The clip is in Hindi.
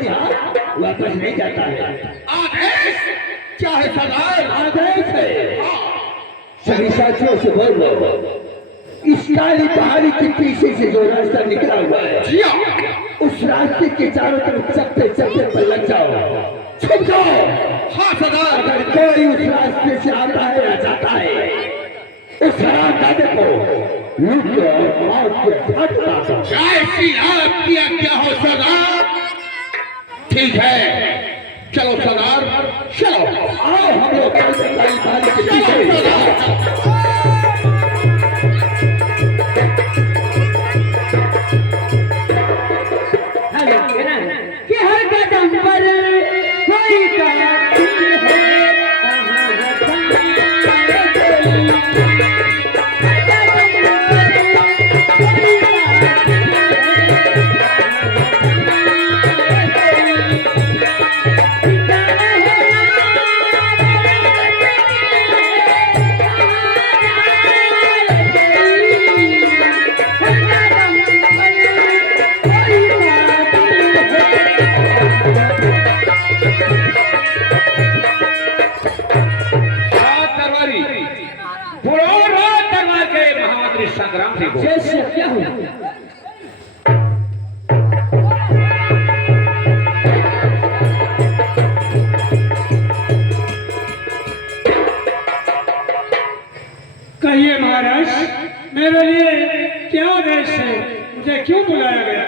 खाली हाथ वापस नहीं जाता है। आदेश क्या है सरदार? आदेश है। सभी साथियों से बोल दो, इस काली पहाड़ी के पीछे से जो रास्ता निकला हुआ है, जी हाँ। उस रास्ते के चारों तरफ चलते चलते पर लग जाओ, छुप जाओ। हाँ सरदार। अगर कोई उस रास्ते से आता है या जाता है, उस हरामजादे को लूट और मौत के घाट उतार दो। जय श्री राम की आज्ञा हो सरदार। ठीक है, चलो सरदार, चलो। आओ हम लोग काली पहाड़ी के पीछे। कि हर कदम पर कोई कातिल है, संग्राम से बोल। जैसे क्या हुआ? कहिए महाराज, मेरे लिए क्या आदेश है? मुझे क्यों बुलाया गया?